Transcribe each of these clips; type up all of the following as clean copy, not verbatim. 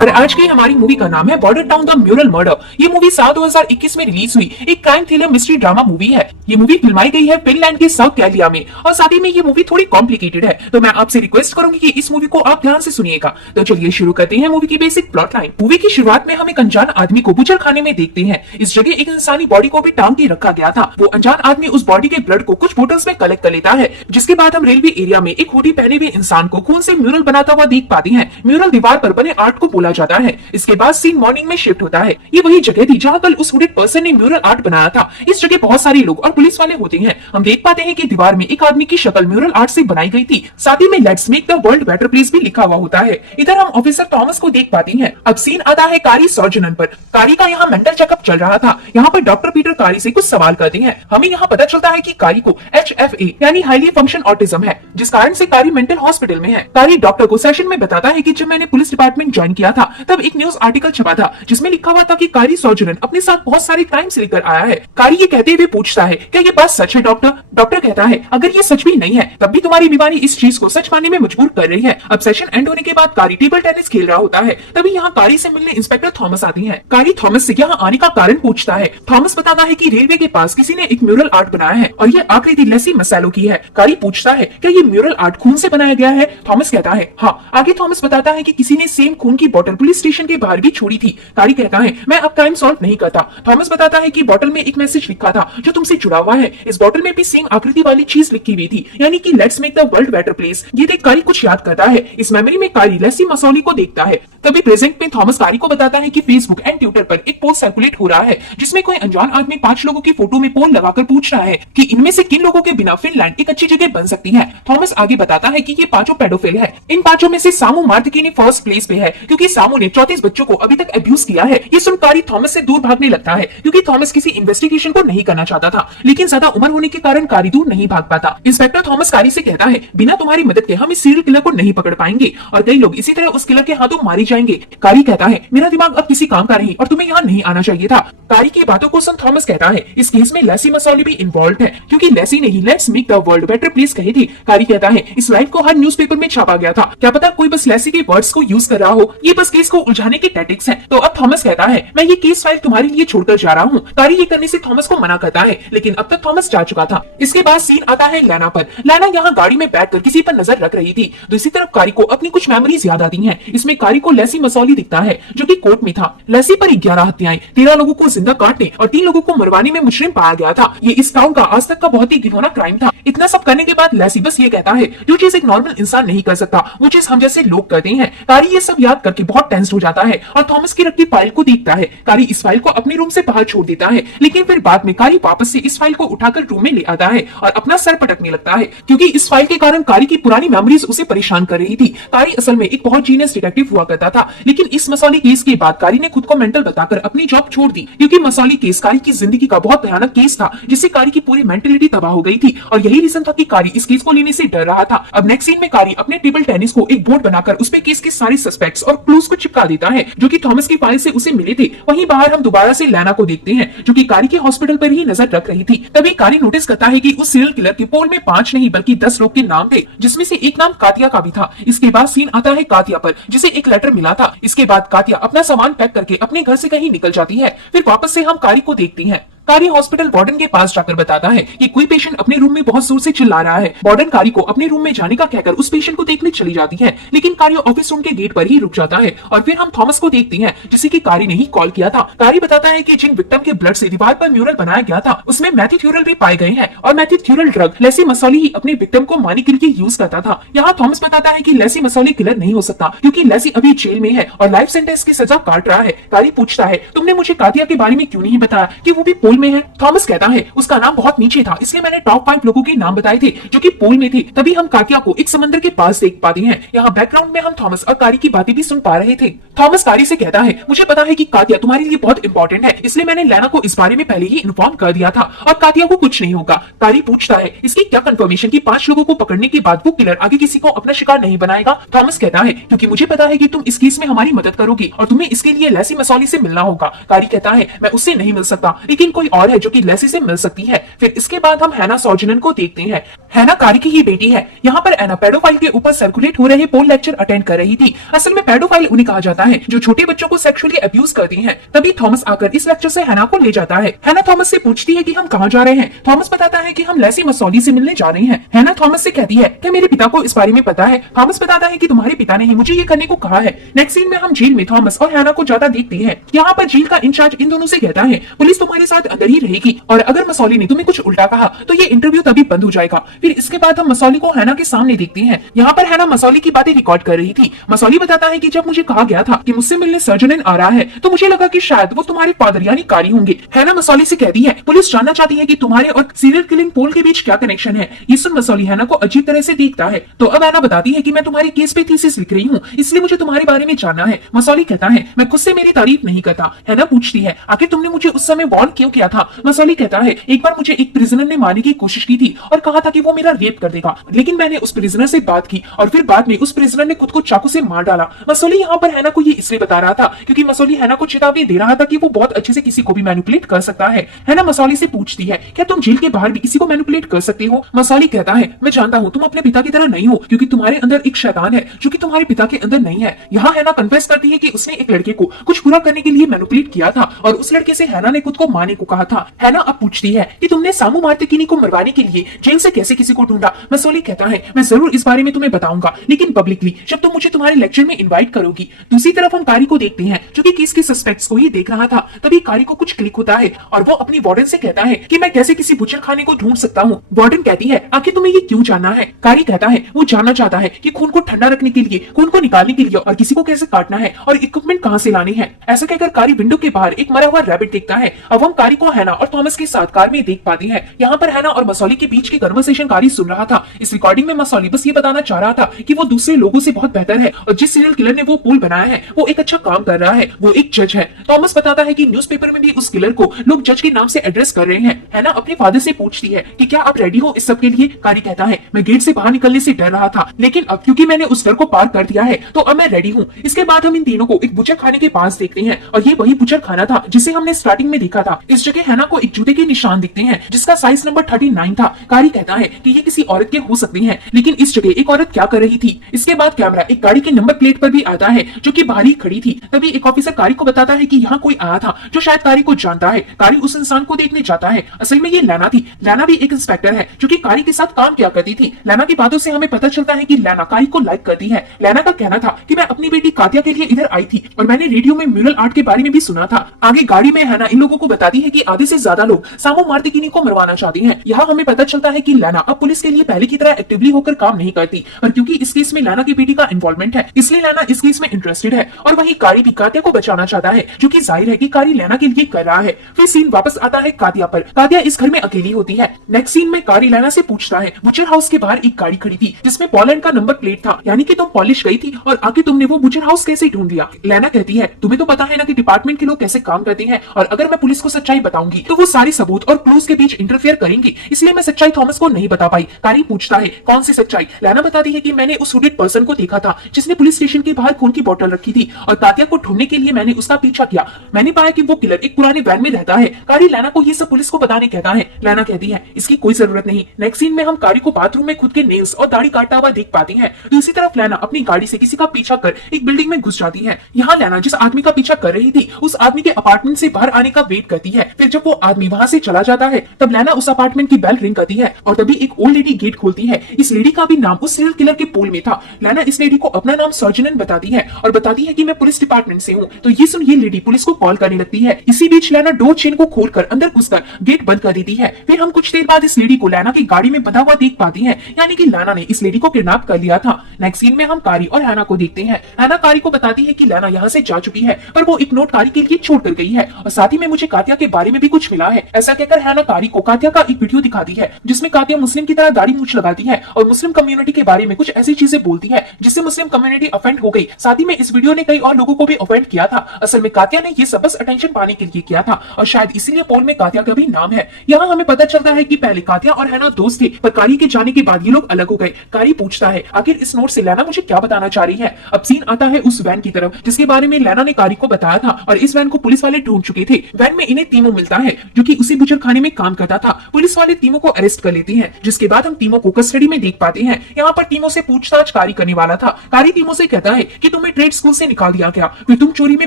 और आज की हमारी मूवी का नाम है border town the mural murder. ये मूवी साल 2021 में रिलीज हुई एक crime thriller mystery drama movie है। ये मूवी फिल्माई गई है फिनलैंड के साउथ कैलिया में और साथ ही में ये मूवी थोड़ी कॉम्प्लिकेटेड है, तो मैं आपसे रिक्वेस्ट करूंगी कि इस मूवी को आप ध्यान से सुनिएगा। तो चलिए शुरू करते हैं मूवी की बेसिक प्लॉट लाइन। मूवी की शुरुआत में हम एक अनजान आदमी को बुचर खाने में देखते हैं। इस जगह एक इंसानी बॉडी को भी टांग के रखा गया था। वो अनजान आदमी उस बॉडी के ब्लड को कुछ बोतल्स में कलेक्ट कर लेता है, जिसके बाद हम रेलवे एरिया में एक हुडी पहने हुए इंसान को खून से म्यूरल बनाता हुआ देख पाते हैं। म्यूरल दीवार पर बने आर्ट को बोला जाता है। इसके बाद सीन मॉर्निंग में शिफ्ट होता है। ये वही जगह थी जहाँ कल उस हुडेड पर्सन ने म्यूरल आर्ट बनाया था। इस जगह बहुत सारे लोग और पुलिस वाले होते हैं। हम देख पाते हैं कि दीवार में एक आदमी की शक्ल म्यूरल आर्ट से बनाई गई थी। साथ ही में let's make the world better place भी लिखा हुआ होता है। इधर हम ऑफिसर थॉमस को देख पाते हैं। अब सीन आता है कारी सॉर्जनन पर। कारी का यहाँ मेंटल चेकअप चल रहा था। यहाँ पर डॉक्टर पीटर कारी से कुछ सवाल करते हैं। हमें यहाँ पता चलता है कि कारी को HFA यानी हाईली फंक्शन ऑटिज्म है, जिस कारण से कारी मेंटल हॉस्पिटल में है। कारी डॉक्टर को सेशन में बताता है कि जब मैंने पुलिस डिपार्टमेंट ज्वाइन किया था तब एक न्यूज आर्टिकल छपा था जिसमें लिखा हुआ था कि कारी सॉर्जनन अपने साथ बहुत सारे क्राइम्स लेकर आया है। कारी ये कहते हुए पूछता है क्या ये बात सच है डॉक्टर? डॉक्टर कहता है अगर ये सच भी नहीं है तब भी तुम्हारी बीमारी इस चीज को सच मानने में मजबूर कर रही है। अब सेशन एंड होने के बाद कारी टेबल टेनिस खेल रहा होता है। तभी यहाँ कारी से मिलने इंस्पेक्टर थॉमस आती हैं। कारी थॉमस से यहाँ आने का कारण पूछता है। थॉमस बताता है कि रेलवे के पास किसी ने एक म्यूरल आर्ट बनाया है और ये आकृति लेसी मसालो की है। कारी पूछता है क्या ये म्यूरल आर्ट खून से बनाया गया है? थॉमस कहता है हाँ। आगे थॉमस बताता है कि किसी ने सेम खून की बोतल पुलिस स्टेशन के बाहर भी छोड़ी थी। कारी कहता है मैं अब क्राइम सॉल्व नहीं करता। थॉमस बताता है कि बोतल में एक मैसेज लिखा था जो तुमसे जुड़ा हुआ है। इस बोतल में भी सेम आकृति वाली चीज लिखी हुई थी, यानी कि let's make the world better place. ये देख कारी कुछ याद करता है। इस मेमोरी में कारी लेसी मसौली को देखता है। तभी प्रेजेंट में थॉमस कारी को बताता है कि फेसबुक एंड ट्विटर पर एक पोस्ट सर्कुलेट हो रहा है जिसमें कोई अनजान आदमी 5 लोगों की फोटो में पोल लगाकर पूछ रहा है कि इनमें से किन लोगों के बिना फिनलैंड एक अच्छी जगह बन सकती है। थॉमस आगे बताता है कि ये 5 पेडोफिल है। इन 5 में से सामू मार्थिकीनी फर्स्ट प्लेस पे है क्योंकि सामू ने 34 बच्चों को अभी तक अब्यूज किया है। ये सुन कारी थॉमस से दूर भागने लगता है क्योंकि थॉमस किसी इन्वेस्टिगेशन को नहीं करना चाहता था, लेकिन ज्यादा उम्र होने के कारण कारी दूर नहीं भाग पाता। इंस्पेक्टर थॉमस कारी से कहता है बिना तुम्हारी मदद के हम इस सीरियल किलर को नहीं पकड़ पाएंगे और कई लोग इसी तरह उस किलर के हाथों मारे जाएंगे। कारी कहता है मेरा दिमाग अब किसी काम का नहीं और तुम्हें यहाँ नहीं आना चाहिए था। कारी की बातों को सुन थॉमस कहता है इस केस में लेसी मसौली भी इन्वॉल्व है क्योंकि लेसी ने ही let's make the world better place कही थी। कारी कहता है इस लाइन को हर न्यूज़पेपर में छापा गया था, क्या पता कोई बस लेसी के वर्ड्स को यूज कर रहा हो। ये बस केस को उलझाने की टैक्टिक्स है। तो अब थॉमस कहता है मैं ये केस फाइल तुम्हारे लिए छोड़कर जा रहा हूँ। कारी ये करने से थॉमस को मना करता है, लेकिन अब तक थॉमस जा चुका था। इसके बाद सीन आता है लैना पर। लैना यहाँ गाड़ी में बैठकर किसी पर नजर रख रही थी। दूसरी तरफ कारी को अपनी कुछ मेमोरीज याद आती हैं। इसमें कारी को लेसी मसौली दिखता है जो कि कोर्ट में था। लेसी पर 11 हत्याएं, 13 लोगों को जिंदा काटने और 3 लोगों को मरवाने में मुजरिम पाया गया था। ये इस टाउन का आज तक का बहुत ही घिनौना क्राइम था। इतना सब करने के बाद लेसी बस ये कहता है जो चीज एक नॉर्मल इंसान नहीं कर सकता वो चीज हम जैसे लोग करते हैं। कारी ये सब याद करके बहुत टेंस्ड हो जाता है और थॉमस की रखी फाइल को देखता है। कारी इस फाइल को अपने रूम से बाहर छोड़ देता है, लेकिन फिर बाद में कारी वापस से इस फाइल को उठाकर रूम में ले आता है और अपना सर पटकने लगता है क्योंकि इस फाइल के कारण कारी की पुरानी मेमोरीज उसे परेशान कर रही थी। कारी असल में एक बहुत जीनियस डिटेक्टिव हुआ करता था, लेकिन इस मसौली केस के बाद कारी ने खुद को मेंटल बताकर अपनी जॉब छोड़ दी क्योंकि मसौली केस कारी की जिंदगी का बहुत भयानक केस था जिससे कारी की पूरी मेंटलिटी तबाह हो गई थी और यही रीजन था कि कारी इस केस को लेने से डर रहा था। अब नेक्स्ट सीन में कारी अपने टेबल टेनिस को एक बोर्ड बनाकर उस पे केस के सारे सस्पेक्ट्स और क्लूज को चिपका देता है जो कि थॉमस की फाइल से उसे मिले थे। वहीं बाहर हम दोबारा से लैना को देखते हैं जो कि कारी के हॉस्पिटल पर ही नजर रख रही थी। तभी कारी नोटिस करता है कि उस सीरियल किलर के पोल में 5 नहीं बल्कि 10 लोग के नाम थे, जिसमें से एक नाम कातिया का भी था। इसके बाद सीन आता है कातिया पर जिसे एक लेटर मिला था। इसके बाद कातिया अपना सामान पैक करके अपने घर से कहीं निकल जाती है। फिर वापस से हम कारी को देखते हैं। कारी हॉस्पिटल वार्डन के पास जाकर बताता है कि कोई पेशेंट अपने रूम में बहुत जोर से चिल्ला रहा है। वार्डन कारी को अपने रूम में जाने का कहकर उस पेशेंट को देखने चली जाती है, लेकिन कारी ऑफिस रूम के गेट पर ही रुक जाता है और फिर हम थॉमस को देखते हैं जिसे कि कारी ने ही कॉल किया था। कारी बताता है कि जिन विक्टिम के ब्लड से दीवार पर म्यूरल बनाया गया था उसमें मैथिथ्यूरल भी पाए गए हैं और मैथिथ्यूरल ड्रग लेसी मसौली ही अपने विक्टिम को मारने के लिए यूज करता था। यहाँ थॉमस बताता है कि लेसी मसौली किलर नहीं हो सकता क्योंकि लेसी अभी जेल में है और लाइफ सेंटेंस की सजा काट रहा है। कारी पूछता है तुमने मुझे कातिया के बारे में क्यों नहीं बताया कि वो भी पोल में है? थॉमस कहता है उसका नाम बहुत नीचे था इसलिए मैंने टॉप 5 लोगों के नाम बताए थे जो कि पोल में थे। तभी हम कातिया को एक समंदर के पास देख पाते हैं। यहाँ बैकग्राउंड में हम थॉमस और कारी की बातें भी सुन पा रहे थे। थॉमस कारी से कहता है मुझे पता है कि कातिया तुम्हारे लिए बहुत इंपॉर्टेंट है, इसलिए मैंने लैना को इस बारे में पहले ही इन्फॉर्म कर दिया था और कातिया को कुछ नहीं होगा। कारी पूछता है इसकी क्या कंफर्मेशन कि 5 लोगों को पकड़ने के बाद वो किलर आगे किसी को अपना शिकार नहीं बनाएगा? थॉमस कहता है क्योंकि मुझे पता है कि तुम इस केस में हमारी मदद करोगी और तुम्हें इसके लिए लेसी मसौली से मिलना होगा। कारी कहता है मैं उससे नहीं मिल सकता, लेकिन कोई और है जो कि लेसी से मिल सकती है। फिर इसके बाद हम हैना सॉर्जनन को देखते हैं। हैना कारी की ही बेटी है। यहाँ पर एना पेडोफाइल के ऊपर सर्कुलेट हो रहे पोल लेक्चर अटेंड कर रही थी। असल में पेडोफाइल उन्हें कहा जाता है जो छोटे बच्चों को सेक्सुअली अब्यूज करते हैं। तभी थॉमस आकर इस लेक्चर से हैना को ले जाता है। हैना थॉमस से पूछती है कि हम कहाँ जा रहे हैं। थॉमस बताता है कि हम लेसी मसौली से मिलने जा रहे हैं। हैना थॉमस से कहती है कि मेरे पिता को इस बारे में पता है। थॉमस बताता है कि तुम्हारे पिता ने ही मुझे ये करने को कहा है। नेक्स्ट सीन में हम जेल में थॉमस और हैना को जाता देखते हैं। यहाँ पर जेल का इंचार्ज इन दोनों से कहता है पुलिस तुम्हारे साथ अंदर ही रहेगी और अगर मसौली ने तुम्हें कुछ उल्टा कहा तो ये इंटरव्यू तभी बंद हो जाएगा। फिर इसके बाद हम मसौली को हैना के सामने देखते हैं। यहाँ पर हैना मसौली की बातें रिकॉर्ड कर रही थी। मसौली बताता है कि जब मुझे कहा गया था कि मुझसे मिलने सर्जनन आ रहा है तो मुझे लगा कि शायद वो तुम्हारे फादर यानी कारी होंगे। हैना मसौली से कहती है पुलिस जानना चाहती है कि तुम्हारे और सीरियल किलिंग पोल के बीच क्या कनेक्शन है। ये सुन मसौली हैना को अजीब तरह से देखता है। तो अब हैना बताती है कि मैं तुम्हारे केस पे थीसिस लिख रही हूँ, इसलिए मुझे तुम्हारे बारे में जानना है। मसौली कहता है मैं खुद से मेरी तारीफ नहीं करता। हैना पूछती है आखिर तुमने मुझे उस समय वार्न क्यों किया था। मसौली कहता है एक बार मुझे एक प्रिजनर ने मारने की कोशिश की थी और कहा था कि वो मेरा रेप कर देगा, लेकिन मैंने उस प्रिजनर से बात की और फिर बाद में उस प्रिजनर ने खुद को चाकू से मार डाला। मसौली यहाँ पर हैना को ये इसलिए बता रहा था क्योंकि मसौली हैना को चेतावनी दे रहा था कि वो बहुत अच्छे से किसी को भी मैनिपुलेट कर सकता है। हैना मसौली से पूछती है क्या तुम जेल के बाहर भी किसी को मैनिपुलेट कर सकते हो। मसौली कहता है मैं जानता हूँ तुम अपने पिता की तरह नहीं हो क्योंकि तुम्हारे अंदर एक शैतान है जो कि तुम्हारे पिता के अंदर नहीं है। यहाँ हैना कन्फेस करती है कि उसने एक लड़के को कुछ बुरा करने के लिए मैनिपुलेट किया था और उस लड़के से हैना ने खुद को मारने को कहा था। हैना अब पूछती है कि तुमने सामू मार्तिकिनी को मरवाने के लिए जेल से कैसे किसी को ढूंढा। मसौली कहता है मैं जरूर इस बारे में तुम्हें बताऊंगा लेकिन पब्लिकली जब तुम मुझे तुम्हारे लेक्चर में इनवाइट करोगी। दूसरी तरफ हम कारी को देखते हैं जो कि केस के सस्पेक्ट्स को ही देख रहा था। तभी कारी को कुछ क्लिक होता है और वो अपनी वार्डन से कहता है कि मैं कैसे किसी बुचर खाने को ढूंढ सकता हूँ। वार्डन कहती है आखिर तुम्हें ये क्यों जानना है। कारी कहता है वो जानना चाहता है कि खून को ठंडा रखने के लिए, खून को निकालने के लिए और किसी को कैसे काटना है और इक्विपमेंट कहाँ से लाने हैं। ऐसा कहकर कारी विंडो के बाहर एक मरा हुआ रैबिट देखता है। अब हम कारी को हैना और थॉमस के साथ कार में देख पाते हैं। यहाँ पर हैना और मसौली के बीच की कन्वर्सेशन कारी सुन रहा था। इस रिकॉर्डिंग में मसौली बस ये बताना चाह रहा था कि वो दूसरे लोगों से बहुत बेहतर है और जिस सीरियल किलर ने वो पुल बनाया है वो एक अच्छा काम कर रहा है, वो एक जज है। थॉमस बताता है कि न्यूज़पेपर में भी उस किलर को लोग जज के नाम से एड्रेस कर रहे हैं। हैना अपने फादर से पूछती है कि क्या आप रेडी हो इस सब के लिए। कारी कहता है मैं गेट से बाहर निकलने से डर रहा था लेकिन अब क्योंकि मैंने उस डर को पार कर दिया है तो अब मैं रेडी हूँ। इसके बाद हम इन तीनों को एक बुचर खाने के पास देखते हैं और ये वही बुचर खाना था जिसे हमने स्टार्टिंग में देखा था। इस जगह हैना को एक जूते के निशान दिखते हैं जिसका साइज नंबर 39 था। कारी कहता है कि ये किसी औरत के हो सकते हैं लेकिन इस जगह एक औरत क्या कर रही थी। इसके बाद कैमरा एक गाड़ी के नंबर प्लेट पर भी आता है जो कि बाहर ही खड़ी थी। तभी एक ऑफिसर कारी को बताता है कि यहाँ कोई आया था जो शायद कारी को जानता है। कारी उस इंसान को देखने जाता है। असल में ये लैना थी। लैना भी एक इंस्पेक्टर है जो कि कारी के साथ काम किया करती थी। लैना की बातों से हमें पता चलता है कि लैना कारी को लाइक करती है। लैना का कहना था कि मैं अपनी बेटी कातिया के लिए इधर आई थी और मैंने रेडियो में म्यूरल आर्ट के बारे में भी सुना था। आगे गाड़ी में हैना इन लोगों को बताती है कि आधे से ज्यादा लोग सामू मार्तिकिनी को मरवाना चाहते हैं। यहाँ हमें पता चलता है कि लैना अब पुलिस के लिए पहले की तरह एक्टिवली होकर काम नहीं करती और क्योंकि इस केस में लैना की बेटी का इन्वॉल्वमेंट है इसलिए लैना इस केस में इंटरेस्टेड है और वही कारी भी कातिया को बचाना चाहता है जो कि जाहिर है कि कारी लैना के लिए कर रहा है। फिर सीन वापस आता है कातिया पर। कातिया इस घर में अकेली होती है। नेक्स्ट सीन में कारी लैना से पूछता है बुचर हाउस के बाहर एक गाड़ी खड़ी थी जिसमें पोलैंड का नंबर प्लेट था यानी कि तुम पॉलिश गई थी और आगे तुमने वो बुचर हाउस कैसे ढूंढ लिया। लैना कहती है तुम्हें तो पता है ना कि डिपार्टमेंट के लोग कैसे काम करते हैं और अगर मैं पुलिस को सच्चाई बताऊंगी तो वो सारी सबूत और क्लूज के बीच इंटरफेयर करेंगी, इसलिए मैं सच्चाई थॉमस को नहीं बता पाई। कारी पूछता है कौन सी सच्चाई। लैना बताती है कि मैंने उस हुडेड पर्सन को देखा था जिसने पुलिस स्टेशन के बाहर खून की बोतल रखी थी और कातिया को ढूंढने के लिए मैंने उसका पीछा किया। मैंने पाया कि वो किलर एक पुराने वैन में रहता है। कारी लैना को ये सब पुलिस को बताने कहता है। लैना कहती है इसकी कोई जरूरत नहीं। नेक्स्ट सीन में हम कारी को बाथरूम में खुद के नेल्स और दाढ़ी काटता हुआ देख पाते हैं। दूसरी तरफ लैना अपनी गाड़ी से किसी का पीछा कर एक बिल्डिंग में घुस जाती है। यहाँ लैना जिस आदमी का पीछा कर रही थी उस आदमी के अपार्टमेंट से बाहर आने का वेट करती है। फिर जब वो आदमी वहां से चला जाता है तब लैना उस अपार्टमेंट की बेल रिंग करती है और तभी एक ओल्ड लेडी गेट खोलती है। इस लेडी का भी नाम उस सीरियल किलर के पोल में था। लैना इस लेडी को अपना नाम सर्जनन बताती है और बताती है कि मैं पुलिस डिपार्टमेंट से हूँ। तो ये सुन ये लेडी पुलिस को कॉल करने लगती है। इसी बीच लैना डोर चेन को खोलकर अंदर घुसकर गेट बंद कर देती है। फिर हम कुछ देर बाद इस लेडी को लैना की गाड़ी में बंधा हुआ देख पाते हैं, यानी कि लैना ने इस लेडी को किडनैप कर लिया था। नेक्स्ट सीन में हम कारी और हैना को देखते हैं। हैना कारी को बताती है कि लैना यहाँ से जा चुकी है पर वो एक नोट कारी के लिए छोड़ कर गई है और साथ ही में मुझे कातिया के बारे में भी कुछ मिला है। ऐसा कहकर हैना कारी को कातिया का एक वीडियो दिखाती है जिसमें कातिया मुस्लिम की तरह दाढ़ी मूंछ लगाती है और मुस्लिम कम्युनिटी के बारे में कुछ ऐसी चीजें बोलती है जिससे मुस्लिम कम्युनिटी ऑफेंड हो गई। साथ ही में इस वीडियो ने कई और लोगों को भी ऑफेंड किया था। असल में कातिया ने ये सब बस अटेंशन पाने के लिए किया था और शायद इसीलिए पोल में कातिया का भी नाम है। यहाँ हमें पता चलता है कि पहले कातिया और हैना दोस्त थे पर कारी के जाने के बाद ये लोग अलग हो गए। कारी पूछता है आखिर इस नोट से लैना मुझे क्या बताना चाह रही है। अब सीन आता है उस वैन की तरफ जिसके बारे में लैना ने कारी को बताया था और इस वैन को पुलिस वाले ढूंढ चुके थे। वैन में इन्हें 3 टीमो मिलता है जो कि उसी बुचर खाने में काम करता था। पुलिस वाले टीमो को अरेस्ट कर लेते हैं, जिसके बाद हम टीमो को कस्टडी में देख पाते हैं। यहाँ पर टीमो से पूछताछ कारी करने वाला था। कारी टीमो से कहता है कि तुम्हें ट्रेड स्कूल से निकाल दिया गया, फिर तुम चोरी में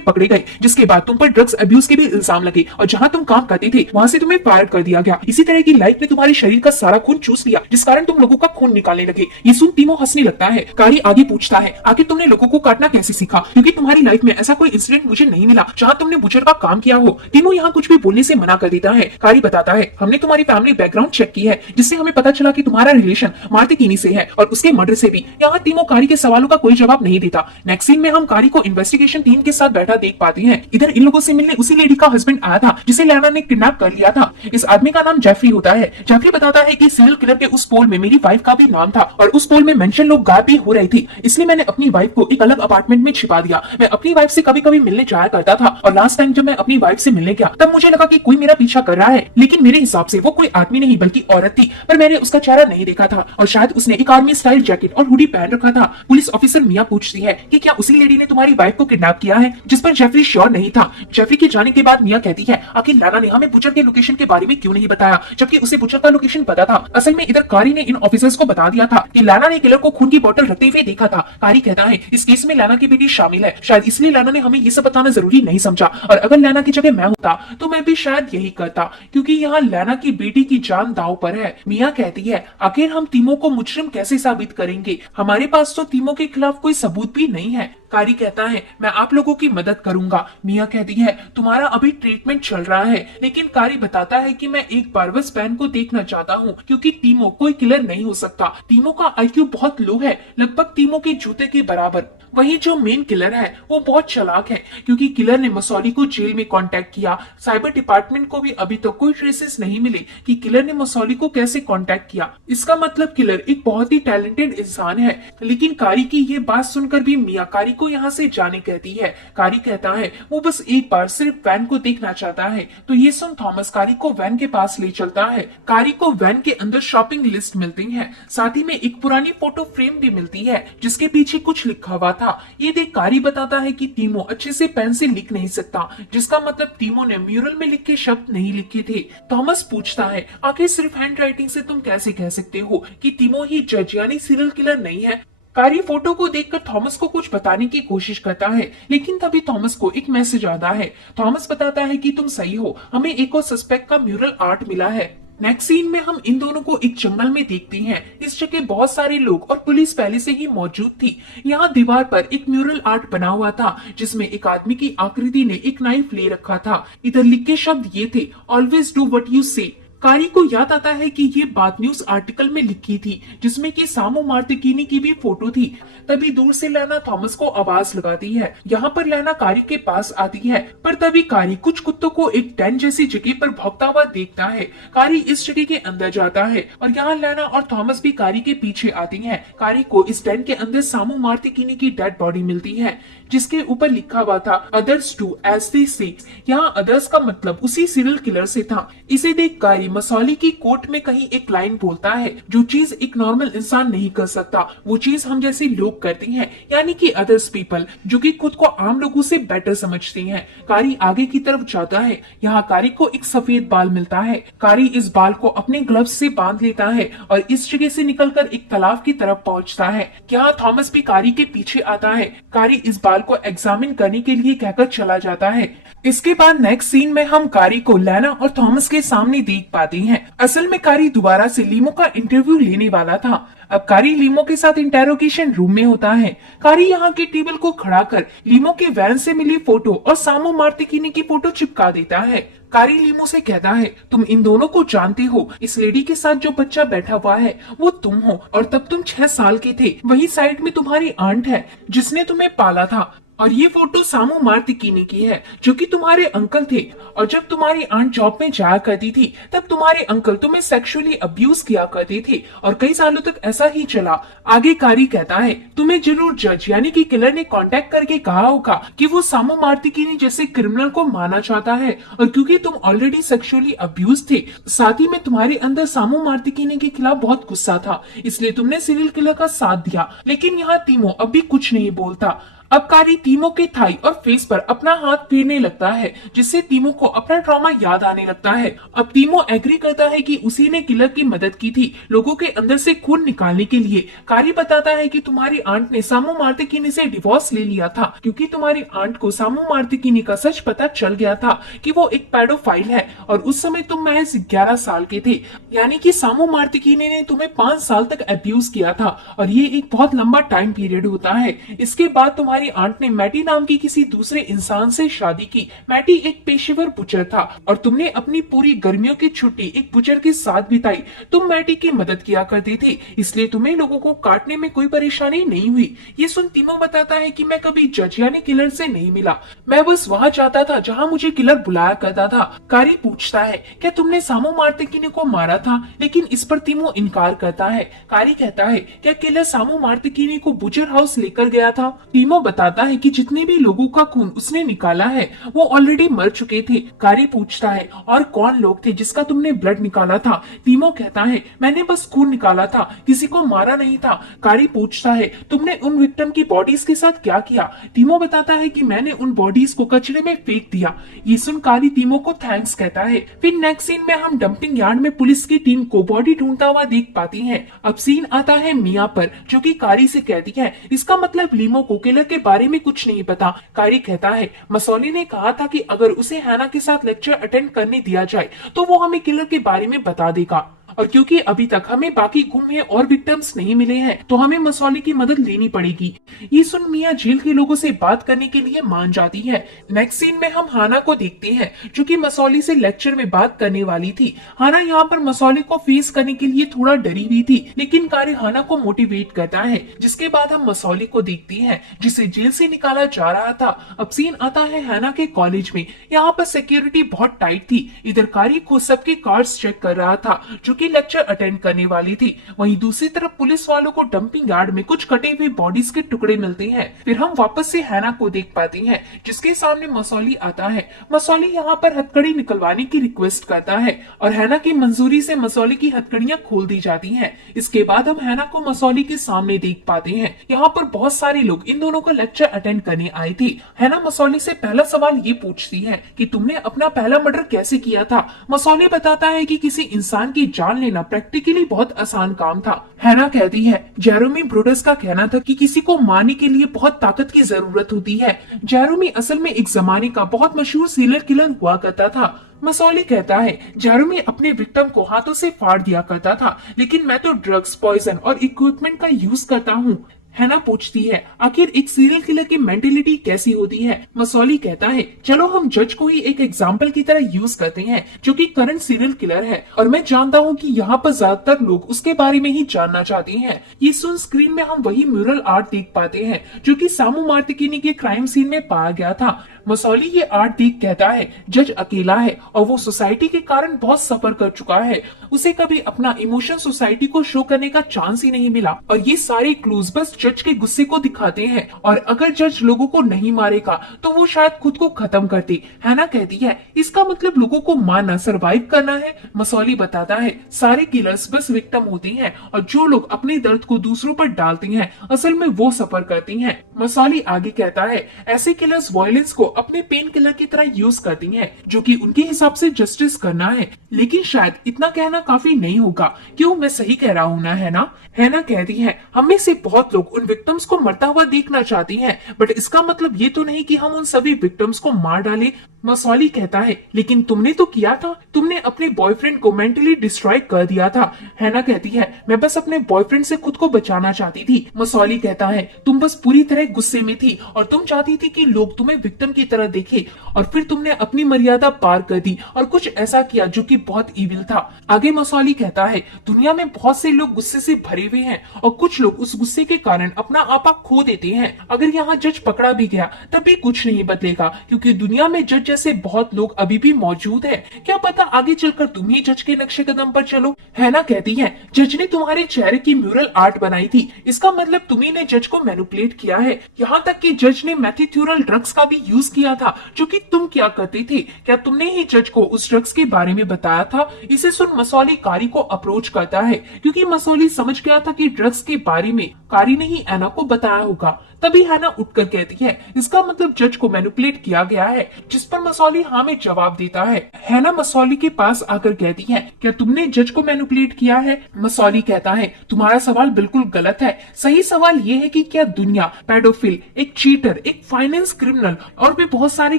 पकड़े गए, जिसके बाद तुम पर ड्रग्स अब्यूज के भी इल्जाम लगे और जहाँ तुम काम करते थे वहां से तुम्हें फायर कर दिया गया। इसी तरह की लाइफ ने तुम्हारे शरीर का सारा खून चूस लिया, जिस कारण तुम लोगों का खून निकालने लगे। ये सुन टीमो हंसने लगता है। कारी आगे पूछता है, आखिर तुमने लोगों को काटना कैसे सीखा, क्योंकि तुम्हारी लाइफ में ऐसा कोई इंसिडेंट मुझे नहीं मिला जहाँ तुमने बुचर का काम किया हो। टीमो यहाँ कुछ भी बोलने से मना कर देता है। कारी बताता है, हमने तुम्हारी फैमिली बैकग्राउंड चेक की है, जिससे हमें पता चला कि तुम्हारा रिलेशन मार्ती कीनी से है और उसके मर्डर से भी। यहाँ टीमो कारी के सवालों का कोई जवाब नहीं देता। नेक्स्ट सीन में हम कारी को इन्वेस्टिगेशन टीम के साथ बैठा देख पाते हैं। इधर इन लोगों से मिलने उसी लेडी का हस्बैंड आया था जिसे लैना ने किडनैप कर लिया था। इस आदमी का नाम जेफरी होता है। जेफरी बताता है कि सीरियल किलर के उस पोल में मेरी वाइफ का भी नाम था और उस पोल में मेंशन लोग गायब भी हो रही थी, इसलिए मैंने अपनी वाइफ को एक अलग अपार्टमेंट में छिपा दिया। मैं अपनी वाइफ से कभी कभी मिलने जाया करता था और लास्ट टाइम जब मैं अपनी वाइफ से मिलने गया तब मुझे लगा कि कोई मेरा पीछा कर रहा है, लेकिन मेरे हिसाब से वो कोई आदमी नहीं बल्कि औरत थी, पर मैंने उसका चेहरा नहीं देखा था और शायद उसने एक आर्मी स्टाइल जैकेट और हुडी पहन रखा था। पुलिस ऑफिसर मिया पूछती है कि क्या उसी लेडी ने तुम्हारी वाइफ को किडनैप किया है, जिस पर जेफरी श्योर नहीं था। जेफरी के जाने के बाद मिया कहती है, आखिर लैना ने हमें बुचर के लोकेशन के बारे में क्यों नहीं बताया, जबकि उसे बुचर का लोकेशन पता था। असल में इधर कारी ने इन ऑफिसर्स को बता दिया था कि लैना ने किलर को खून की बोतल रखते हुए देखा था। कारी कहता है, इस केस में लैना की बेटी शामिल है, शायद इसलिए लैना ने हमें ये सब बताना जरूरी नहीं समझा, और अगर लैना की जगह मैं होता तो मैं भी शायद यही करता, क्योंकि यहाँ लैना की बेटी की जान दांव पर है। मिया कहती है, आखिर हम तीमो को मुजरिम कैसे साबित करेंगे, हमारे पास तो तीमो के खिलाफ कोई सबूत भी नहीं है। कारी कहता है, मैं आप लोगों की मदद करूंगा। मिया कहती है, तुम्हारा अभी ट्रीटमेंट चल रहा है, लेकिन कारी बताता है कि मैं एक बार बस बैन को देखना चाहता हूँ, क्योंकि तीमो कोई किलर नहीं हो सकता। तीमो का आईक्यू बहुत लो है, लगभग तीमो के जूते के बराबर। वही जो मेन किलर है वो बहुत चालाक है, क्योंकि किलर ने मसौली को जेल में कांटेक्ट किया। साइबर डिपार्टमेंट को भी अभी तक कोई ट्रेसेस नहीं मिले कि किलर ने मसौली को कैसे कांटेक्ट किया। इसका मतलब किलर एक बहुत ही टैलेंटेड इंसान है। लेकिन कारी की ये बात सुनकर भी मिया कारी को यहाँ से जाने कहती है। कारी कहता है वो बस एक बार सिर्फ वैन को देखना चाहता है। तो ये सुन थॉमस कारी को वैन के पास ले चलता है। कारी को वैन के अंदर शॉपिंग लिस्ट मिलती है, साथ ही में एक पुरानी फोटो फ्रेम भी मिलती है जिसके पीछे कुछ लिखा हुआ था। ये देख कारी बताता है कि तीमो अच्छे से पेन से लिख नहीं सकता, जिसका मतलब तीमो ने म्यूरल में लिखे शब्द नहीं लिखे थे। थॉमस पूछता है, आखिर सिर्फ हैंड राइटिंग से तुम कैसे कह सकते हो कि तीमो ही जज यानी सीरियल किलर नहीं है। कारी फोटो को देखकर थॉमस को कुछ बताने की कोशिश करता है, लेकिन तभी थॉमस को एक मैसेज आता है। थॉमस बताता है कि तुम सही हो, हमें एक और सस्पेक्ट का म्यूरल आर्ट मिला है। नेक्स्ट सीन में हम इन दोनों को एक जंगल में देखते हैं। इस जगह बहुत सारे लोग और पुलिस पहले से ही मौजूद थी। यहाँ दीवार पर एक म्यूरल आर्ट बना हुआ था जिसमें एक आदमी की आकृति ने एक नाइफ ले रखा था। इधर लिखे शब्द ये थे, ऑलवेज डू व्हाट यू से। कारी को याद आता है कि ये बात न्यूज आर्टिकल में लिखी थी जिसमें कि सामो मार्तिकीनी की भी फोटो थी। तभी दूर से लैना थॉमस को आवाज लगाती है। यहाँ पर लैना कारी के पास आती है, पर तभी कारी कुछ कुत्तों को एक डेन जैसी जगह पर भौंकता हुआ देखता है। कारी इस जगह के अंदर जाता है और यहाँ लैना और थॉमस भी कारी के पीछे आती हैं। कारी को इस डेन के अंदर सामो मार्तिकीनी की डेड बॉडी मिलती है जिसके ऊपर लिखा हुआ था, अदर्स डू एज दे से। यहाँ अदर्स का मतलब उसी सीरियल किलर से था। इसे देख कारी मसौली की कोर्ट में कहीं एक लाइन बोलता है, जो चीज एक नॉर्मल इंसान नहीं कर सकता वो चीज हम जैसे लोग करते हैं, यानी कि अदर्स पीपल, जो कि खुद को आम लोगों से बेटर समझते हैं। कारी आगे की तरफ जाता है। यहाँ कारी को एक सफेद बाल मिलता है। कारी इस बाल को अपने ग्लव्स से बांध लेता है और इस जगह से निकलकर एक तालाब की तरफ पहुँचता है। यहाँ थॉमस भी कारी के पीछे आता है। कारी इस बाल को एग्जामिन करने के लिए कहकर चला जाता है। इसके बाद नेक्स्ट सीन में हम कारी को लैना और थॉमस के सामने देख पाते हैं। असल में कारी दोबारा से लीमो का इंटरव्यू लेने वाला था। अब कारी लीमो के साथ इंटेरोगेशन रूम में होता है। कारी यहाँ के टेबल को खड़ा कर लीमो के वैन से मिली फोटो और सामो मार्तिकीनी की फोटो चिपका देता है। कारी लीमो से कहता है, तुम इन दोनों को जानते हो, इस लेडी के साथ जो बच्चा बैठा हुआ है वो तुम हो और तब तुम 6 साल के थे। वही साइड में तुम्हारी आंट है जिसने तुम्हें पाला था, और ये फोटो सामो मार्तिकीनी की है जो कि तुम्हारे अंकल थे। और जब तुम्हारी आंट जॉब में जाया करती थी तब तुम्हारे अंकल तुम्हें सेक्सुअली अब्यूज किया करते थे और कई सालों तक ऐसा ही चला। आगे कारी कहता है, तुम्हें जरूर जज यानी कि किलर ने कांटेक्ट करके कहा होगा कि वो सामो मार्तिकीनी जैसे क्रिमिनल को मारना चाहता है, और क्योंकि तुम ऑलरेडी सेक्सुअली अब्यूज थे, साथ ही में तुम्हारे अंदर सामो मार्तिकीनी के खिलाफ बहुत गुस्सा था, इसलिए तुमने सीरियल किलर का साथ दिया। लेकिन यहाँ तीमो अभी कुछ नहीं बोलता। अब कारी टीमो के थाई और फेस पर अपना हाथ फेरने लगता है, जिससे टीमो को अपना ट्रॉमा याद आने लगता है। अब टीमो एग्री करता है कि उसी ने किलर की मदद की थी लोगों के अंदर से खून निकालने के लिए। कारी बताता है कि तुम्हारी आंट ने सामू मार्तिकिनी से डिवोर्स ले लिया था क्योंकि तुम्हारी आंट को सामू मार्तिकिनी का सच पता चल गया था कि वो एक पेडोफाइल है और उस समय तुम महज 11 साल के थे, यानी कि सामू मार्तिकिनी ने तुम्हें 5 साल तक अब्यूज किया था और ये एक बहुत लंबा टाइम पीरियड होता है। इसके बाद तुम्हारी आंट ने मैटी नाम की किसी दूसरे इंसान से शादी की। मैटी एक पेशेवर बुचर था और तुमने अपनी पूरी गर्मियों की छुट्टी एक बुचर के साथ बिताई। तुम मैटी की मदद किया करती थी, इसलिए तुम्हें लोगों को काटने में कोई परेशानी नहीं हुई। ये सुन टीमो बताता है कि मैं कभी जज यानी किलर से नहीं मिला, मैं बस वहां जाता था जहां मुझे किलर बुलाया करता था। कारी पूछता है क्या तुमने सामू मार्तिकिनी को मारा था, लेकिन इस पर टीमो इनकार करता है। कारी कहता है क्या किलर सामू मार्तिकिनी को बुचर हाउस लेकर गया था। टीमो बताता है कि जितने भी लोगों का खून उसने निकाला है वो ऑलरेडी मर चुके थे। कारी पूछता है और कौन लोग थे जिसका तुमने ब्लड निकाला था। टीमो कहता है मैंने बस खून निकाला था, किसी को मारा नहीं था। कारी पूछता है तुमने उन विक्टिम की बॉडीज के साथ क्या किया। टीमो बताता है कि मैंने उन बॉडीज को कचरे में फेंक दिया। ये सुन कारी टीमो को थैंक्स कहता है। फिर नेक्स्ट सीन में हम डंपिंग यार्ड में पुलिस की टीम को बॉडी ढूंढता हुआ देख पाती है। अब सीन आता है मिया पर, जो कि कारी से कहती है इसका मतलब लीमो को किलर के बारे में कुछ नहीं पता। कारी कहता है मसौली ने कहा था कि अगर उसे हैना के साथ लेक्चर अटेंड करने दिया जाए तो वो हमें किलर के बारे में बता देगा, और क्योंकि अभी तक हमें बाकी गुम हुए और विक्टिम्स नहीं मिले हैं तो हमें मसौली की मदद लेनी पड़ेगी। ये सुन मिया जेल के लोगों से बात करने के लिए मान जाती है। नेक्स्ट सीन में हम हाना को देखते हैं जो कि मसौली से लेक्चर में बात करने वाली थी। हाना यहाँ पर मसौली को फेस करने के लिए थोड़ा डरी हुई थी, लेकिन कारी हाना को मोटिवेट करता है। जिसके बाद हम मसौली को देखती है जिसे जेल से निकाला जा रहा था। अब सीन आता है हाना के कॉलेज में। यहाँ पर सिक्योरिटी बहुत टाइट थी। इधर कारी खुद सबके कार्ड्स चेक कर रहा था जो कि लेक्चर अटेंड करने वाली थी। वहीं दूसरी तरफ पुलिस वालों को डंपिंग यार्ड में कुछ कटे हुए बॉडीज के टुकड़े मिलते हैं। फिर हम वापस से हैना को देख पाते हैं जिसके सामने मसौली आता है। मसौली यहाँ पर हथकड़ी निकलवाने की रिक्वेस्ट करता है और हैना की मंजूरी से मसौली की हथकड़ियां खोल दी जाती हैं। इसके बाद हम हैना को मसौली के सामने देख पाते हैं। यहाँ पर बहुत सारे लोग इन दोनों का लेक्चर अटेंड करने आए थे। हैना मसौली से पहला सवाल ये पूछती है कि तुमने अपना पहला मर्डर कैसे किया था। मसौली बताता है कि किसी इंसान की जान लेना प्रैक्टिकली बहुत आसान काम था। हैना कहती है जेरोमी ब्रूडस का कहना था कि किसी को मारने के लिए बहुत ताकत की जरूरत होती है। जेरोमी असल में एक जमाने का बहुत मशहूर सीरियल किलर हुआ करता था। मसौली कहता है जेरोमी अपने विक्टिम को हाथों से फाड़ दिया करता था, लेकिन मैं तो ड्रग्स, पॉइजन और इक्विपमेंट का यूज करता हूँ। हैना पूछती है आखिर एक सीरियल किलर की मेंटेलिटी कैसी होती है। मसौली कहता है चलो हम जज को ही एक एग्जाम्पल की तरह यूज करते हैं जो कि करंट सीरियल किलर है, और मैं जानता हूँ कि यहाँ पर ज्यादातर लोग उसके बारे में ही जानना चाहते हैं। ये सुन स्क्रीन में हम वही म्यूरल आर्ट देख पाते हैं जो कि सामू मार्तिकिनी के क्राइम सीन में पाया गया था। मसौली ये आर्ट देख कहता है जज अकेला है और वो सोसाइटी के कारण बहुत सफर कर चुका है। उसे कभी अपना इमोशन सोसाइटी को शो करने का चांस ही नहीं मिला, और ये सारे क्लूज बस जज के गुस्से को दिखाते हैं, और अगर जज लोगों को नहीं मारेगा तो वो शायद खुद को खत्म करते। हैना कहती है इसका मतलब लोगों को मारना सरवाइव करना है। मसौली बताता है सारे किलर्स बस विक्टिम होते हैं और जो लोग अपने दर्द को दूसरों पर डालते हैं असल में वो सफर करती हैं। मसौली आगे कहता है ऐसे किलर्स वायलेंस को अपने पेन किलर की तरह यूज करती हैं, जो कि उनके हिसाब से जस्टिस करना है। लेकिन शायद इतना कहना काफी नहीं होगा। क्यों, मैं सही कह रहा हूँ ना? हैना कहती है हम में से बहुत लोग उन विक्टिम्स को मरता हुआ देखना चाहती हैं, बट इसका मतलब ये तो नहीं कि हम उन सभी विक्टिम्स को मार डालें। मसौली कहता है लेकिन तुमने तो किया था, तुमने अपने बॉयफ्रेंड को मेंटली डिस्ट्रॉय कर दिया था। हैना कहती है मैं बस अपने बॉयफ्रेंड से खुद को बचाना चाहती थी। मसौली कहता है तुम बस पूरी तरह गुस्से में थी और तुम चाहती थी कि लोग तुम्हें विक्टिम की तरह देखे, और फिर तुमने अपनी मर्यादा पार कर दी और कुछ ऐसा किया जो कि बहुत इविल था। आगे मसौली कहता है दुनिया में बहुत से लोग गुस्से से भरे हुए हैं और कुछ लोग उस गुस्से के कारण अपना आपा खो देते हैं। अगर यहाँ जज पकड़ा भी गया तब भी कुछ नहीं बदलेगा, क्योंकि दुनिया में जज जैसे बहुत लोग अभी भी मौजूद है। क्या पता आगे चलकर तुम ही जज के नक्शे कदम पर चलो। हैना कहती है जज ने तुम्हारे चेहरे की म्यूरल आर्ट बनाई थी, इसका मतलब तुम्ही ने जज को मैनिपुलेट किया है। यहाँ तक कि जज ने मैथिथ्यूरल ड्रग्स का भी यूज किया था जो कि तुम क्या करते थे। क्या तुमने ही जज को उस ड्रग्स के बारे में बताया था? इसे सुन मसौली कारी को अप्रोच करता है क्योंकि मसौली समझ गया था कि ड्रग्स के बारे में कारी ने ही एना को बताया होगा। तभी हैना उठकर कहती है, इसका मतलब जज को मैनिपुलेट किया गया है, जिस पर मसौली हाँ में जवाब देता है। हैना मसौली के पास आकर कहती है, क्या तुमने जज को मैनिपुलेट किया है? मसौली कहता है, तुम्हारा सवाल बिल्कुल गलत है। सही सवाल ये है कि क्या दुनिया पेडोफिल, एक चीटर, एक फाइनेंस क्रिमिनल और भी बहुत सारे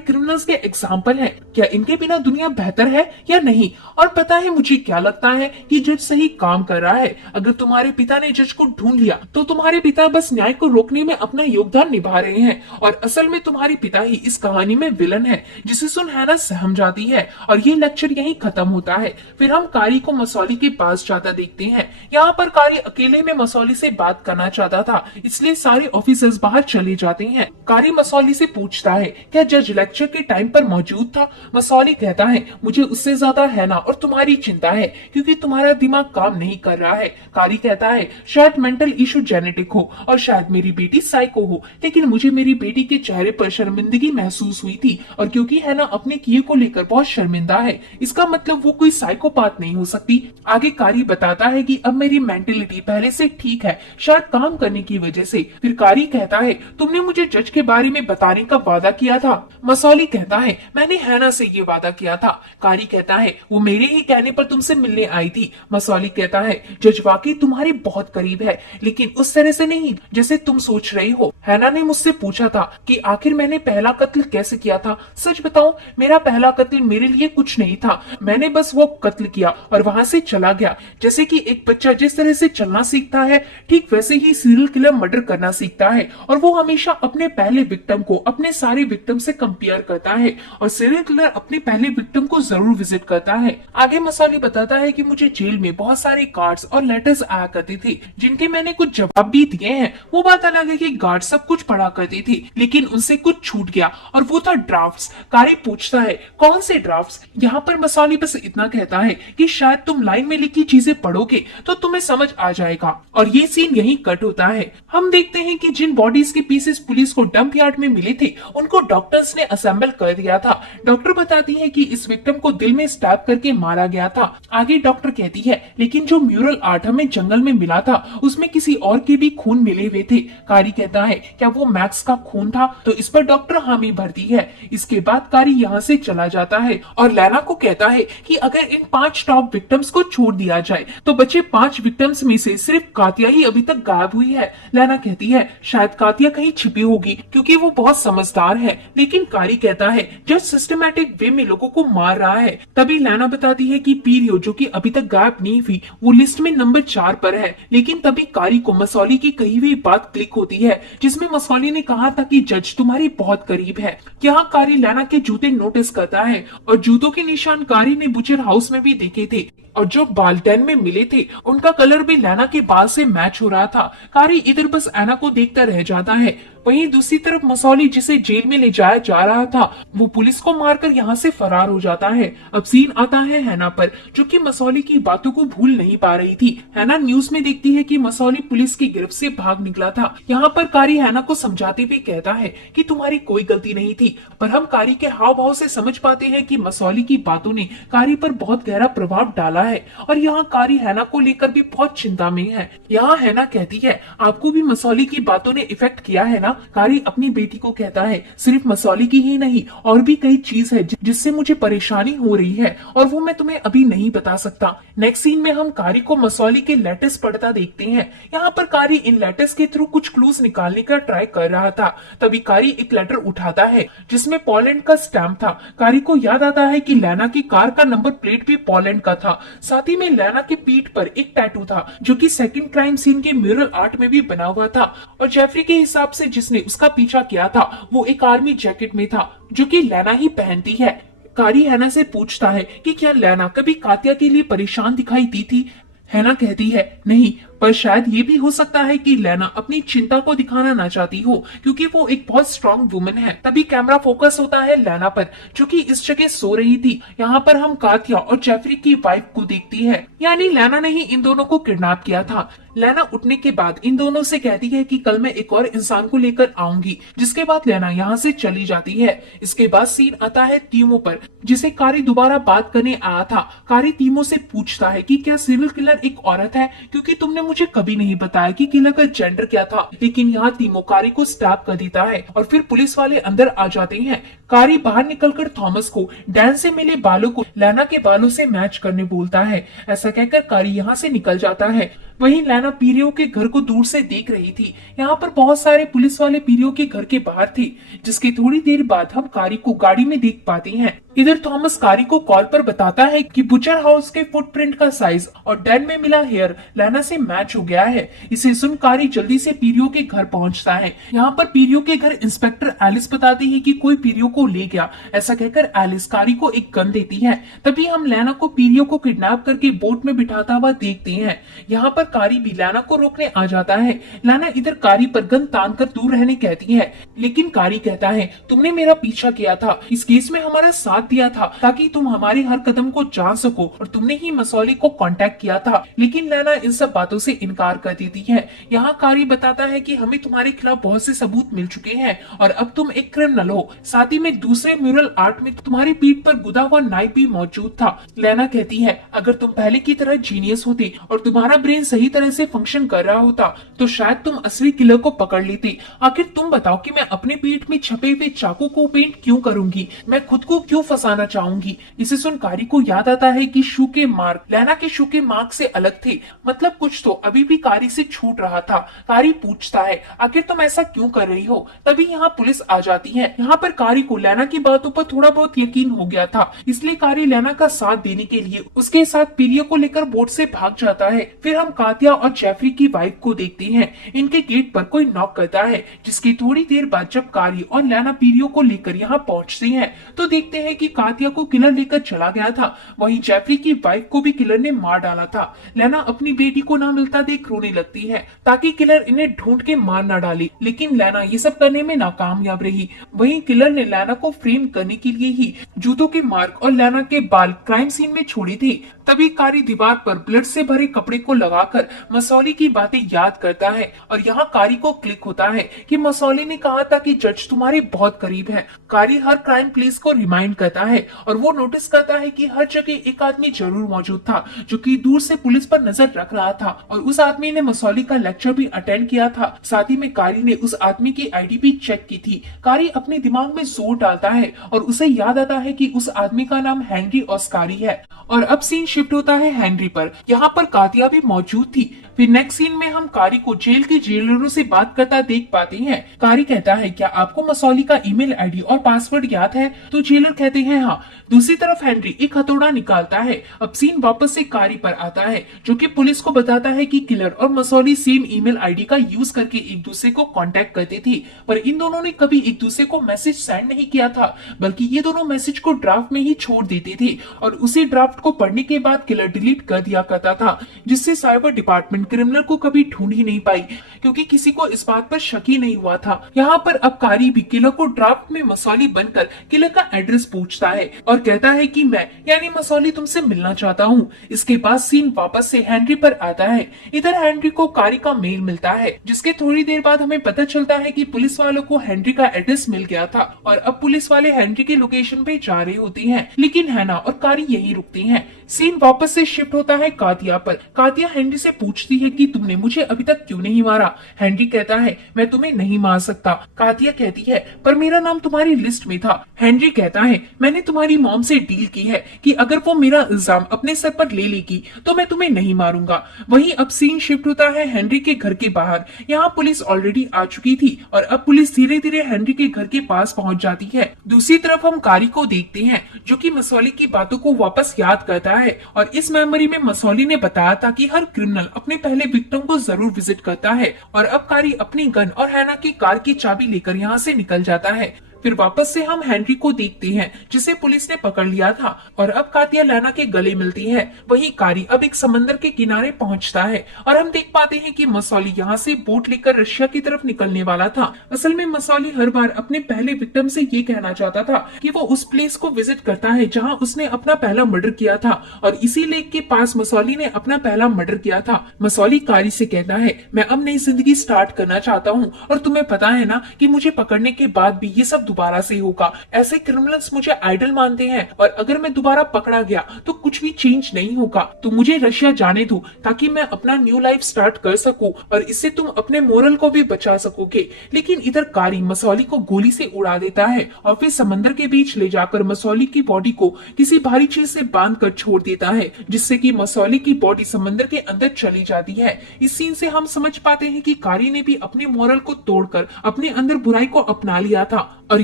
क्रिमिनल्स के एग्जाम्पल है, क्या इनके बिना दुनिया बेहतर है या नहीं? और पता है मुझे क्या लगता है कि जज सही काम कर रहा है। अगर तुम्हारे पिता ने जज को ढूंढ लिया तो तुम्हारे पिता बस न्याय को रोकने में अपना योगदान निभा रहे हैं और असल में तुम्हारे पिता ही इस कहानी में विलन है। जिसे सुन हैना सहम जाती है और ये लेक्चर यहीं खत्म होता है। फिर हम कारी को मसौली के पास जाता देखते हैं। यहाँ पर कारी अकेले में मसौली से बात करना चाहता था, इसलिए सारे ऑफिसर्स बाहर चले जाते हैं। कारी मसौली से पूछता है, क्या जज लेक्चर के टाइम पर मौजूद था? मसौली कहता है, मुझे उससे ज्यादा हैना और तुम्हारी चिंता है, क्योंकि तुम्हारा दिमाग काम नहीं कर रहा है। कारी कहता है, शायद मेंटल इशू जेनेटिक हो और शायद मेरी बेटी साइको हो, लेकिन मुझे मेरी बेटी के चेहरे पर शर्मिंदगी महसूस हुई थी और क्योंकि हैना अपने किए को लेकर बहुत शर्मिंदा है, इसका मतलब वो कोई साइकोपाथ नहीं हो सकती। आगे कारी बताता है कि अब मेरी मेंटेलिटी पहले से ठीक है, शायद काम करने की वजह से। फिर कारी कहता है, तुमने मुझे जज के बारे में बताने का वादा किया था। मसौली कहता है, मैंने हैना से ये वादा किया था। कारी कहता है, वो मेरे ही कहने पर तुमसे मिलने आई थी। मसौली कहता है, जज वाकई तुम्हारे बहुत करीब है, लेकिन उस तरह से नहीं जैसे तुम सोच रहे हो। हैना ने मुझसे पूछा था कि आखिर मैंने पहला कत्ल कैसे किया था। सच बताऊं, मेरा पहला कत्ल मेरे लिए कुछ नहीं था। मैंने बस वो कत्ल किया और वहां से चला गया। जैसे कि एक बच्चा जिस तरह से चलना सीखता है, ठीक वैसे ही सीरियल किलर मर्डर करना सीखता है और वो हमेशा अपने पहले विक्टिम को अपने सारे विक्टिम से कंपेयर करता है और सीरियल किलर अपने पहले विक्टिम को जरूर विजिट करता है। आगे मसौली बताता है कि मुझे जेल में बहुत सारे कार्ड्स और लेटर्स आया करते थे, जिनके मैंने कुछ जवाब भी दिए हैं। वो बात अलग है कि गार्ड सब कुछ पढ़ा करती थी, लेकिन उनसे कुछ छूट गया और वो था ड्राफ्ट्स। कारी पूछता है, कौन से ड्राफ्ट्स? यहाँ पर मसौली बस इतना कहता है कि शायद तुम लाइन में लिखी चीजें पढ़ोगे तो तुम्हें समझ आ जाएगा। और ये सीन यहीं कट होता है। हम देखते हैं कि जिन बॉडीज के पीसेस पुलिस को डंप यार्ड में मिले थे, उनको डॉक्टर्स ने असेंबल कर दिया था। डॉक्टर बताती है कि इस विक्टिम को दिल में स्टैब करके मारा गया था। आगे डॉक्टर कहती है, लेकिन जो म्यूरल आर्ट हमें जंगल में मिला था, उसमें किसी और के भी खून मिले हुए थे। कारी कहता है, क्या वो मैक्स का खून था? तो इस पर डॉक्टर हामी भरती है। इसके बाद कारी यहाँ से चला जाता है और लैना को कहता है कि अगर इन 5 टॉप विक्टिम्स को छोड़ दिया जाए तो बचे 5 विक्टिम्स में से सिर्फ कातिया ही अभी तक गायब हुई है। लैना कहती है, शायद कातिया कहीं छिपी होगी क्योंकि वो बहुत समझदार है। लेकिन कारी कहता है, जज सिस्टमैटिक वे में लोगों को मार रहा है। तभी लैना बताती है कि पीरियो, जो कि अभी तक गायब नहीं हुई, वो लिस्ट में नंबर 4 पर है। लेकिन तभी कारी को मसौली की कही हुई बात क्लिक होती है, जिसमें मसौली ने कहा था कि जज तुम्हारी बहुत करीब है। यहाँ कारी लैना के जूते नोटिस करता है और जूतों के निशान कारी ने बुचर हाउस में भी देखे थे और जो बाल टैन में मिले थे उनका कलर भी लैना के बाल से मैच हो रहा था। कारी इधर बस एना को देखता रह जाता है। वहीं दूसरी तरफ मसौली, जिसे जेल में ले जाया जा रहा था, वो पुलिस को मारकर यहाँ से फरार हो जाता है। अब सीन आता है हैना पर, जो कि मसौली की बातों को भूल नहीं पा रही थी। हैना न्यूज में देखती है कि मसौली पुलिस की गिरफ्त से भाग निकला था। यहाँ पर कारी हैना को समझाते हुए कहता है कि तुम्हारी कोई गलती नहीं थी, पर हम कारी के हाव भाव से समझ पाते हैं कि मसौली की बातों ने कारी पर बहुत गहरा प्रभाव डाला है और यहाँ कारी हैना को लेकर भी बहुत चिंता में है। यहाँ हैना कहती है, आपको भी मसौली की बातों ने इफेक्ट किया है ना? कारी अपनी बेटी को कहता है, सिर्फ मसौली की ही नहीं और भी कई चीज है जिससे मुझे परेशानी हो रही है और वो मैं तुम्हें अभी नहीं बता सकता। नेक्स्ट सीन में हम कारी को मसौली के लेटर्स पढ़ता देखते हैं। यहाँ पर कारी इन लेटर्स के थ्रू कुछ क्लूज निकालने का ट्राई कर रहा था। तभी कारी एक लेटर उठाता है जिसमें पोलैंड का स्टैम्प था। कारी को याद आता है कि लैना की कार का नंबर प्लेट भी पोलैंड का था। साथ ही में लैना के पीठ पर एक टैटू था जो कि सेकंड क्राइम सीन के म्यूरल आर्ट में भी बना हुआ था और जेफरी के हिसाब से जिसने उसका पीछा किया था वो एक आर्मी जैकेट में था जो कि लैना ही पहनती है। कारी हैना से पूछता है कि क्या लैना कभी कातिया के लिए परेशान दिखाई दी थी। हैना कहती है, नहीं, पर शायद ये भी हो सकता है कि लैना अपनी चिंता को दिखाना ना चाहती हो क्योंकि वो एक बहुत स्ट्रॉन्ग वुमन है। तभी कैमरा फोकस होता है लैना पर जो कि इस जगह सो रही थी। यहाँ पर हम कातिया और जेफरी की वाइफ को देखती है, यानी लैना ने ही इन दोनों को किडनैप किया था। लैना उठने के बाद इन दोनों से कहती है कि कल मैं एक और इंसान को लेकर आऊंगी, जिसके बाद लैना यहाँ से चली जाती है। इसके बाद सीन आता है तीमो पर, जिसे कारी दोबारा बात करने आया था। कारी तीमो से पूछता है कि क्या सीरियल किलर एक औरत है, क्योंकि तुमने मुझे कभी नहीं बताया कि किलर का जेंडर क्या था, लेकिन यहाँ टीमो कारी को स्टैप कर देता है और फिर पुलिस वाले अंदर आ जाते हैं। कारी बाहर निकलकर थॉमस को डैन से मिले बालों को लैना के बालों से मैच करने बोलता है। ऐसा कहकर कारी यहाँ से निकल जाता है। वहीं लैना पीरियो के घर को दूर से देख रही थी। यहाँ पर बहुत सारे पुलिस वाले पीरियो के घर के बाहर थे, जिसके थोड़ी देर बाद हम कारी को गाड़ी में देख पाते हैं। इधर थॉमस कारी को कॉल पर बताता है कि बुचर हाउस के फुटप्रिंट का साइज और डेन में मिला हेयर लैना से मैच हो गया है। इसे सुन कारी जल्दी से पीरियो के घर पहुंचता है। यहाँ पर पीरियो के घर इंस्पेक्टर एलिस बताती है कि कोई पीरियो को ले गया। ऐसा कहकर एलिस कारी को एक गन देती है। तभी हम लैना को पीरियो को किडनैप करके बोट में बिठाता हुआ देखते हैं। यहाँ पर कारी भी लैना को रोकने आ जाता है। लैना इधर कारी पर गन तान कर दूर रहने कहती है, लेकिन कारी कहता है तुमने मेरा पीछा किया था, इस केस में हमारा साथ दिया था ताकि तुम हमारे हर कदम को जान सको और तुमने ही मसौली को कांटेक्ट किया था। लेकिन लैना इन सब बातों से इनकार कर देती है। यहाँ कारी बताता है कि हमें तुम्हारे खिलाफ बहुत से सबूत मिल चुके हैं और अब तुम एक क्रिमिनल हो। साथ ही में दूसरे म्यूरल आर्ट में तुम्हारी पीठ पर गुदा हुआ नाइफ भी मौजूद था। लैना कहती है अगर तुम पहले की तरह जीनियस होती और तुम्हारा ब्रेन सही तरह से फंक्शन कर रहा होता तो शायद तुम असली किलर को पकड़ लेते। आखिर तुम बताओ कि मैं अपनी पीठ में छपे हुए चाकू को पेंट क्यों करूंगी, मैं खुद को क्यों फंसाना चाहूंगी। इसे सुन कारी को याद आता है कि शू के मार्क लैना के शू के मार्क से अलग थे, मतलब कुछ तो अभी भी कारी से छूट रहा था। कारी पूछता है आखिर तुम ऐसा क्यों कर रही हो। तभी यहाँ पुलिस आ जाती है। यहाँ पर कारी को लैना की बातों पर थोड़ा बहुत यकीन हो गया था, इसलिए कारी लैना का साथ देने के लिए उसके साथ पीरियो को लेकर बोट से भाग जाता है। फिर हम कातिया और जेफरी की वाइफ को देखते हैं। इनके गेट पर कोई नॉक करता है, जिसकी थोड़ी देर बाद जब कारी और लैना पीरियो को लेकर यहाँ पहुँचते हैं तो देखते हैं कि कातिया को किलर लेकर चला गया था। वहीं जेफरी की वाइफ को भी किलर ने मार डाला था। लैना अपनी बेटी को ना मिलता देख रोने लगती है ताकि किलर इन्हें ढूंढ के मार ना डाले, लेकिन लैना ये सब करने में नाकामयाब रही। वहीं किलर ने लैना को फ्रेम करने के लिए ही जूतों के मार्क और लैना के बाल क्राइम सीन में छोड़ी थी। तभी कारी दीवार पर ब्लड से भरे कपड़े को लगाकर मसौली की बातें याद करता है और यहाँ कारी को क्लिक होता है कि मसौली ने कहा था कि जज तुम्हारे बहुत करीब है। कारी हर क्राइम प्लेस को रिमाइंड करता है और वो नोटिस करता है कि हर जगह एक आदमी जरूर मौजूद था जो कि दूर से पुलिस पर नजर रख रहा था और उस आदमी ने मसौली का लेक्चर भी अटेंड किया था। साथ ही में कारी ने उस आदमी की आईडी भी चेक की थी। कारी अपने दिमाग में जोर डालता है और उसे याद आता है कि उस आदमी का नाम हेनरी ऑस्कारी है। और अब सीन शिफ्ट होता है हेनरी पर। यहाँ पर कातिया भी मौजूद थी। फिर नेक्स्ट सीन में हम कारी को जेल के जेलरों से बात करता देख पाते हैं। कारी कहता है क्या आपको मसौली का ईमेल आईडी और पासवर्ड याद है, तो जेलर कहते हैं हाँ। दूसरी तरफ हेनरी एक हथौड़ा निकालता है। अब सीन वापस से कारी पर आता है जो कि पुलिस को बताता है कि किलर और मसौली सेम ईमेल आईडी का यूज करके एक दूसरे को कांटेक्ट करते थे, पर इन दोनों ने कभी एक दूसरे को मैसेज सेंड नहीं किया था, बल्कि ये दोनों मैसेज को ड्राफ्ट में ही छोड़ देते थे और उसी ड्राफ्ट को पढ़ने के बाद किलर डिलीट कर दिया करता था, जिससे साइबर डिपार्टमेंट क्रिमिनल को कभी ढूंढ ही नहीं पाई क्योंकि किसी को इस बात पर शक ही नहीं हुआ था। यहाँ पर अब कारी भी किलर को ड्राफ्ट में मसौली बनकर किलर का एड्रेस पूछता है और कहता है कि मैं यानी मसौली तुमसे मिलना चाहता हूँ। इसके बाद सीन वापस से हेनरी पर आता है। इधर हेनरी को कारी का मेल मिलता है, जिसके थोड़ी देर बाद हमें पता चलता है कि पुलिस वालों को हेनरी का एड्रेस मिल गया था और अब पुलिस वाले हेनरी के लोकेशन पे जा रहे होते हैं, लेकिन हैना और कारी यही रुकती हैं। सीन वापस से शिफ्ट होता है कातिया पर। कातिया हेनरी से पूछती है कि तुमने मुझे अभी तक क्यों नहीं मारा। हेनरी कहता है मैं तुम्हें नहीं मार सकता। कातिया कहती है पर मेरा नाम तुम्हारी लिस्ट में था। हेनरी कहता है मैंने तुम्हारी मॉम से डील की है कि अगर वो मेरा इल्जाम अपने सर पर ले लेगी तो मैं तुम्हें नहीं मारूंगा। वहीं अब सीन शिफ्ट होता है हेनरी के घर के बाहर। यहाँ पुलिस ऑलरेडी आ चुकी थी और अब पुलिस धीरे धीरे हेनरी के घर के पास पहुंच जाती है। दूसरी तरफ हम कारी को देखते हैं जो कि मसौली की बातों को वापस याद करता है और इस मेमोरी में मसौली ने बताया था कि हर क्रिमिनल अपने पहले विक्टिम को जरूर विजिट करता है। और अब कारी अपनी गन और हैना की कार की चाबी लेकर यहाँ से निकल जाता है। फिर वापस से हम हेनरी को देखते हैं जिसे पुलिस ने पकड़ लिया था और अब कातिया लैना के गले मिलती है। वहीं कारी अब एक समंदर के किनारे पहुंचता है और हम देख पाते हैं कि मसौली यहाँ से बोट लेकर रशिया की तरफ निकलने वाला था। असल में मसौली हर बार अपने पहले विक्टिम से ये कहना चाहता था कि वो उस प्लेस को विजिट करता है जहाँ उसने अपना पहला मर्डर किया था और इसी लेक के पास मसौली ने अपना पहला मर्डर किया था। मसौली कारी से कहता है मैं अब नई जिंदगी स्टार्ट करना चाहता हूँ और तुम्हें पता है ना कि मुझे पकड़ने के बाद भी ये सब दोबारा से होगा। ऐसे क्रिमिनल्स मुझे आइडल मानते हैं और अगर मैं दोबारा पकड़ा गया तो कुछ भी चेंज नहीं होगा। तो मुझे रशिया जाने दो ताकि मैं अपना न्यू लाइफ स्टार्ट कर सकूं और इससे तुम अपने मोरल को भी बचा सकोगे। लेकिन इधर कारी मसौली को गोली से उड़ा देता है और फिर समंदर के बीच ले जाकर मसौली की बॉडी को किसी भारी चीज से बांध कर छोड़ देता है, जिससे कि मसौली की बॉडी समंदर के अंदर चली जाती है। इस सीन से हम समझ पाते हैं कि कारी ने भी अपने मोरल को तोड़कर अपने अंदर बुराई को अपना लिया था और